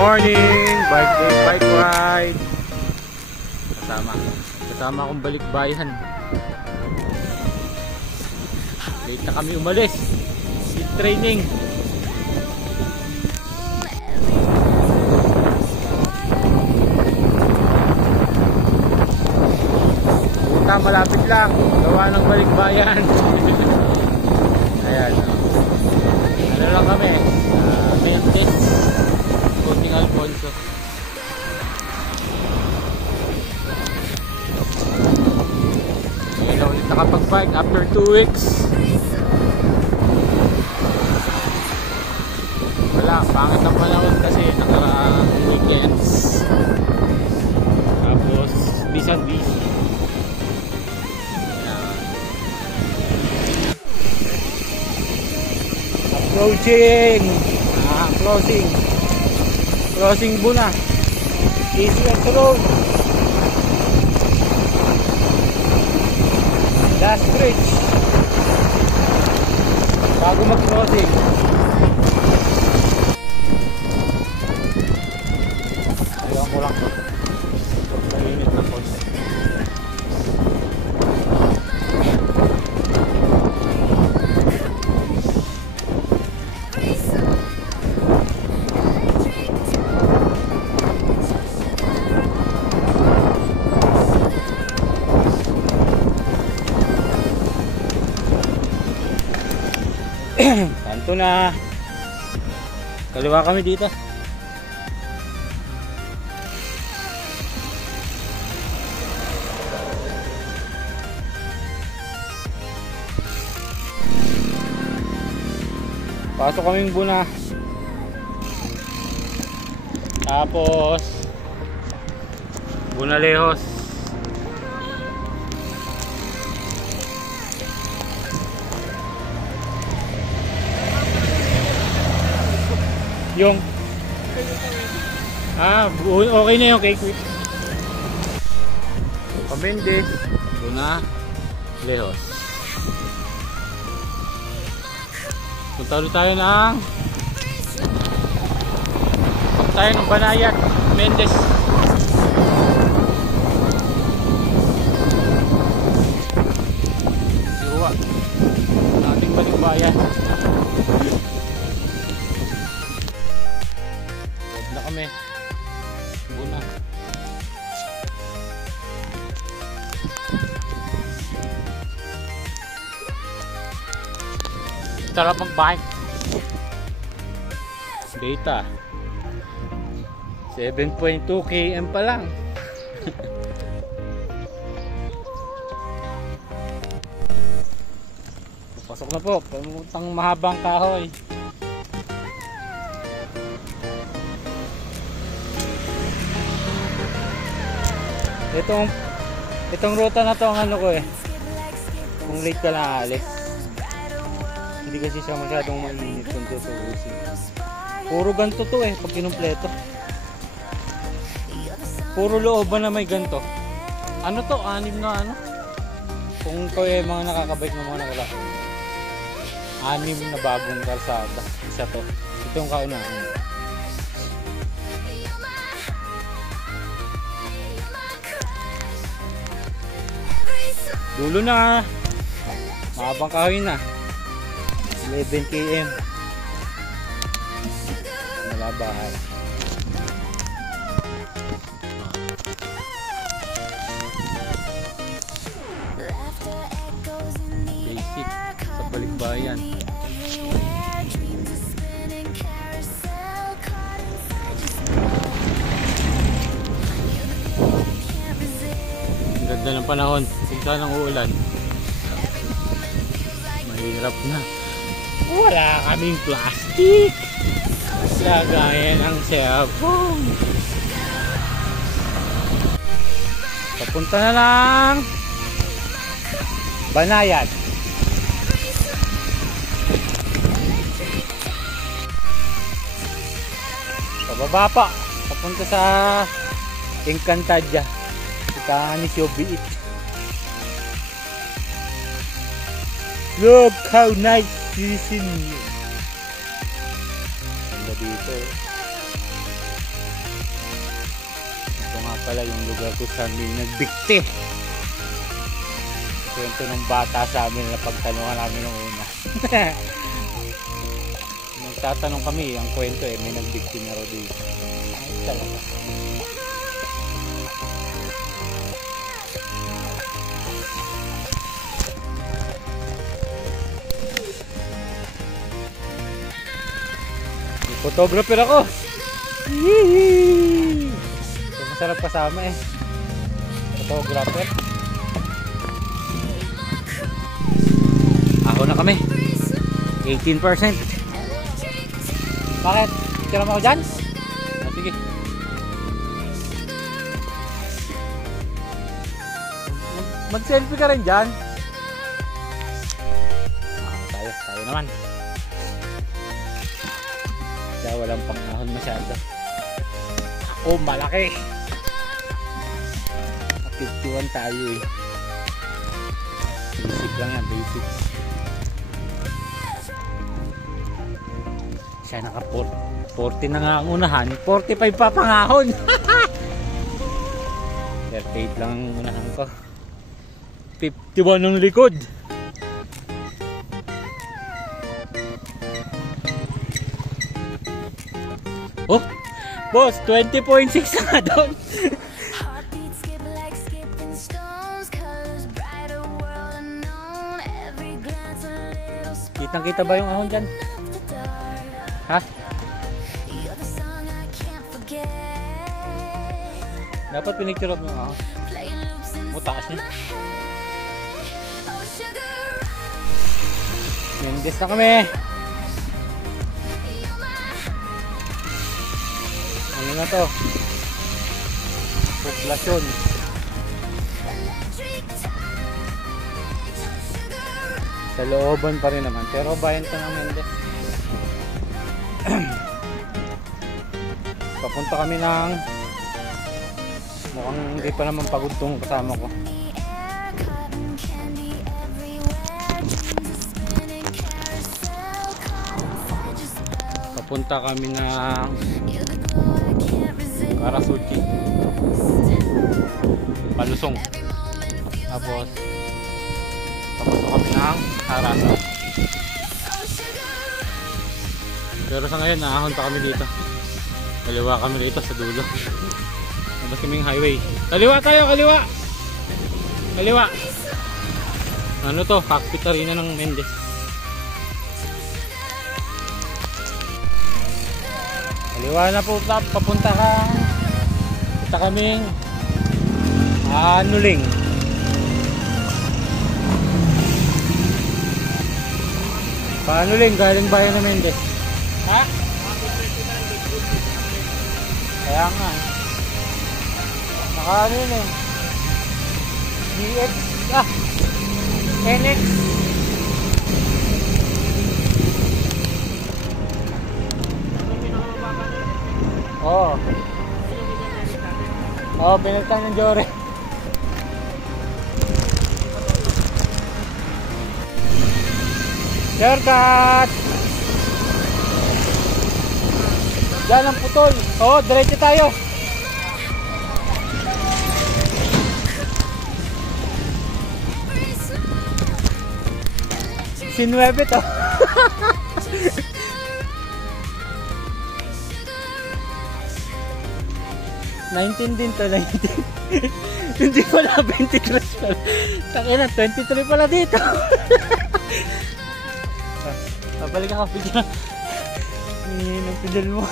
Morning! Bike ride! Kasama akong balikbayan. Late na kami umalis. Speed training. Puta, malapit lang. Gawa ng balikbayan. Ayan. Ano lang kami? Mentes. Konting Alfonso. Ngayon na ulit nakapag-bike after 2 weeks. Wala, pangit ang panahon kasi nakaraang weekends. Tapos busy. Approaching! Crossing Buna. Easy West Road. Last bridge. Bago mag-crossing. Ayaw ko lang. Mainit na po. Kanto na. Kaliwa kami dito. Pasok kaming Buna. Tapos Bunalejos. Yung okay na yung cake. Pamendez, Bunalejos. Punta ulit tayo ng Banayad, Mendez. Siwa nating balikbayan. Na kami Buna. Sarap mag-bike. Data 7.2 km pa lang. Pasok na po, pamutang mahabang kahoy. Itong ruta na to ang ano ko eh. Kung late ka na alis. Hindi kasi siya masyadong mainit kung tutuusin. Puro ganto to eh pag kinumpleto. Puro looban na may ganto. Ano to? 6 na ano? Kung kayo mga nakakabike ng mga nakala. 6 na bagong kalsada. Isa to. Ito yung kaunahan. Dulo na. Mahabang kahoy na. 11 km. Wala bahay. Basic sa balikbayan. Ang ganda ng panahon. Sigla ng uulan. Mahirap na. Wala kaming plastic. Lagayan ang cellphone. Papunta na lang Banayad. Pababa pa. Papunta sa Encantadia. Tanis yung biit. Look how nice this is. Ganda dito. Ito nga pala yung lugar ko saan may nagbikti. Kwento ng bata sa amin na pagtanungan namin nung una. Nagtatanong kami, ang kwento may nagbikti na raw dito. Ay, talaga. Photographer ako. Yee! So, masarap kasama photographer. Ako na kami. 18%. Bakit? Tira mo ako dyan? Sige. Mag-selfie ka rin dyan. Tayo naman. Kaya walang pangahon masyado. Oh, malaki. 51 tayo Basic lang yan, basic. Siya naka 40 na nga ang unahan, 45 pa pangahon. 38 lang ang unahan ko. 51 ang likod. Oh, boss, 20.6 na doon. Kitang-kita ba yung ahon dyan? Ha? Dapat pinicture up yung ahon. Taas niya. Mendes na kami. Ano na to? Poblasyon. Sa looban pa rin naman. Pero bayan to ng Mendes. Papunta kami ng mukhang hindi pa naman pagod tong kasama ko. Papunta kami ng Karasuchi, Palusong. Tapos papasok kami ng Harasa. Pero sa ngayon naahon pa kami dito. Kaliwa kami dito sa dulo. Labas kaming highway. Kaliwa tayo, kaliwa. Kaliwa. Ano to? Cockpit Arena ng Mendes. Kaliwa na po, papunta ka. Punta kaming Nuling. Panuling, galing bayan ng Mendes. Ha? Kaya nga. Naka ano yun GX. NX. Oo. Oo, binagtan ng Jory. Shortcut! Diyan ang putol. Oo, diretso tayo. Sinuwebe to. 19 din to, 19. Hindi pala 23 pala. Takina, 23 pala dito. Babalik ako, pidya. Ng pidal mo.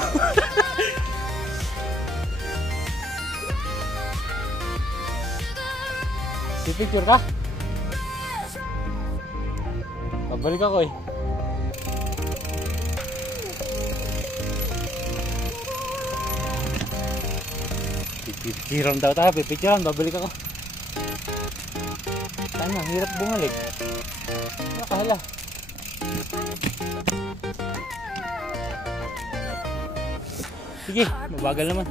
Pipicture ka? Babalik ako eh. Pipicturean daw tayo, pipicturean, babalik ako. Sana, hirap bumalik. Nakahala. Sige, mabagal naman.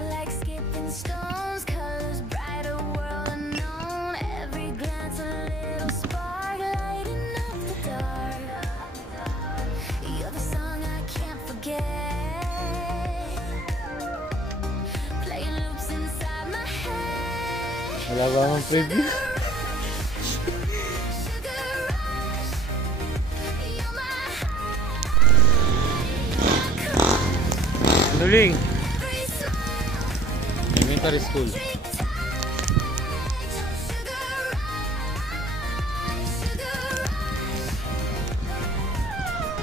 Wala ba akong preview? Nuling elementary school.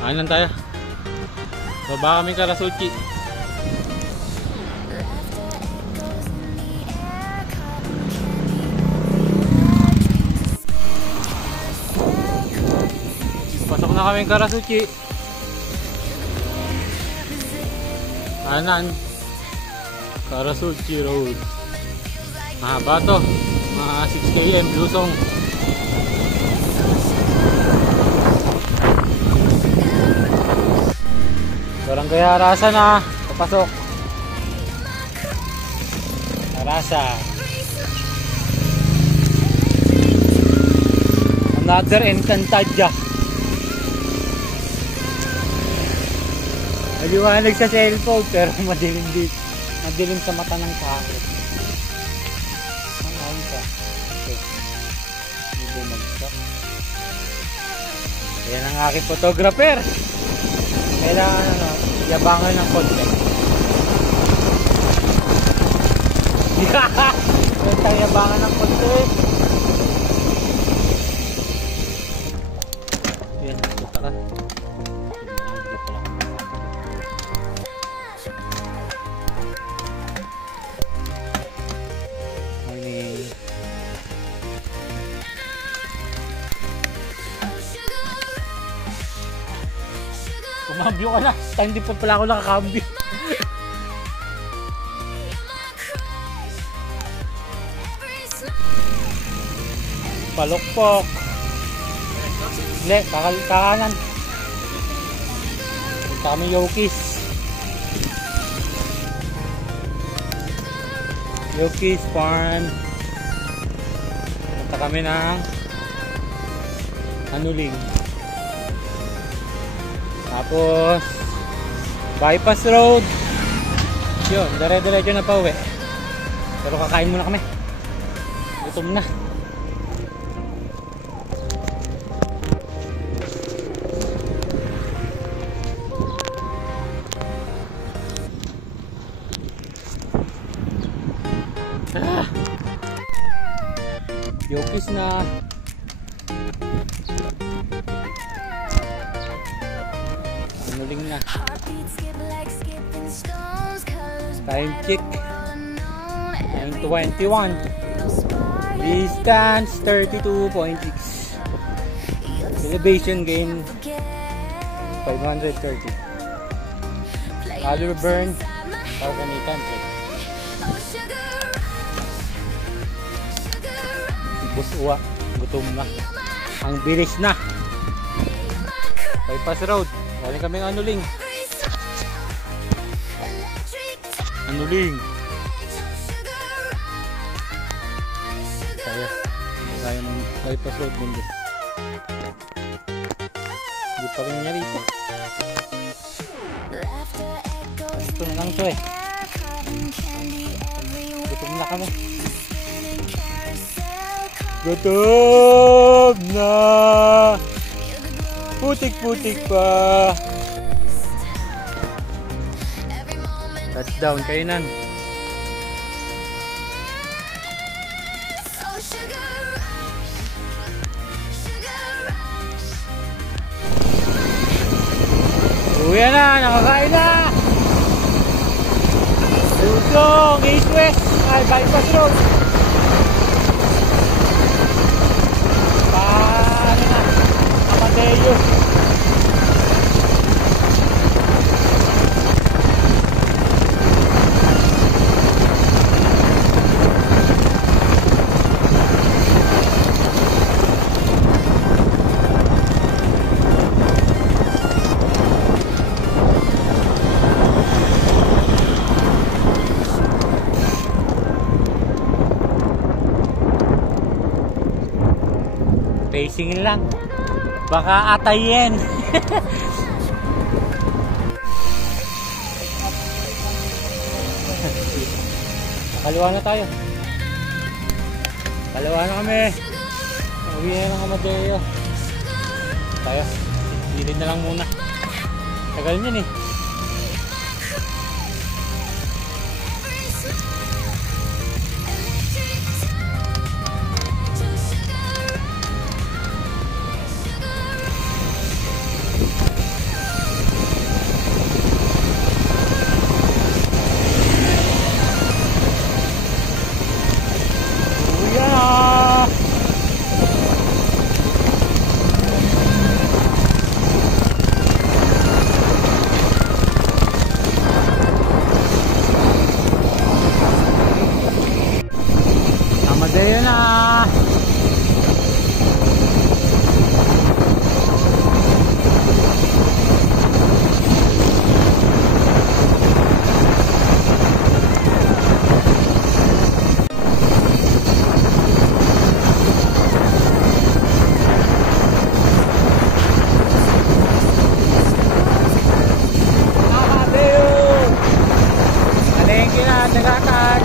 Kain lang tayo. Baba kami Karasuchi. Pasok na kami Karasuchi. Kanan Karasuchi Road. Mahaba to, mga 6 km Lusong. Barangay Harasa na, papasok. Harasa. Another Encantadia. Maliwanag sa cellphone pero madilim dito. Madilim sa mata ng kahit. Ang ka. Okay. Hindi bumagsak. Yan ang aking photographer. Kailangan yabangan ng konti. Kailangan yabangan ng konti. Yan, punta ka. Morning. Kumambyo ka na. Hindi pa pala ako nakakambyo. Palokpok. Hindi, kakanan. Punta kami Yokis. Yokis Farm. Punta kami ng Anuling. Tapos bypass road. Yun, dire-diretso na pa uwi. Pero kakain muna kami. Gutom na. Yokis na. Anuling na. Time check 9:21. Distance 32.6. Elevation gain 530. Calorie burn Organican. Bus uwa, gutom na. Ang bilis na. Bypass road. Galing kami ng Anuling. Anuling. Kaya ng bypass road mundo. Hindi pa rin niya rito. Ito na lang ito eh. Gutom na kami. Gutom na. Putik-putik pa. Touchdown kainan. Uwi na, nakakain na. Lusong, east-west. Ay, bypass road. Paano na? Amadeo. Pacing lang. Baka atayin. Kaliwa na tayo. Kalawa na kami. Uwi na ng Amadeo. Tayo. Bilid na lang muna. Tagal yun eh. Amadeo na. Amadeo. Alengke na, Tagakag.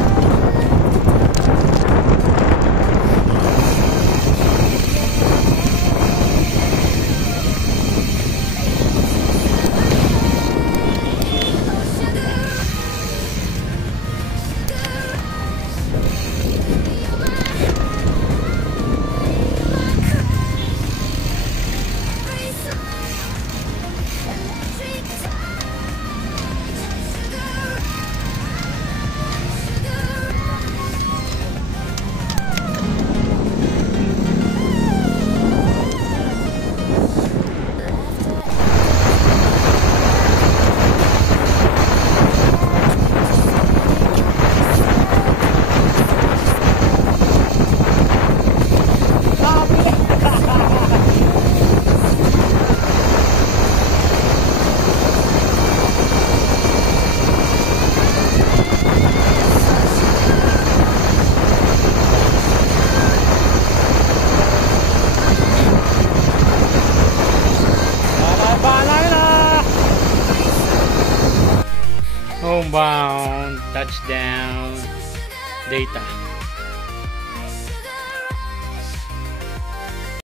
Homebound touchdown data.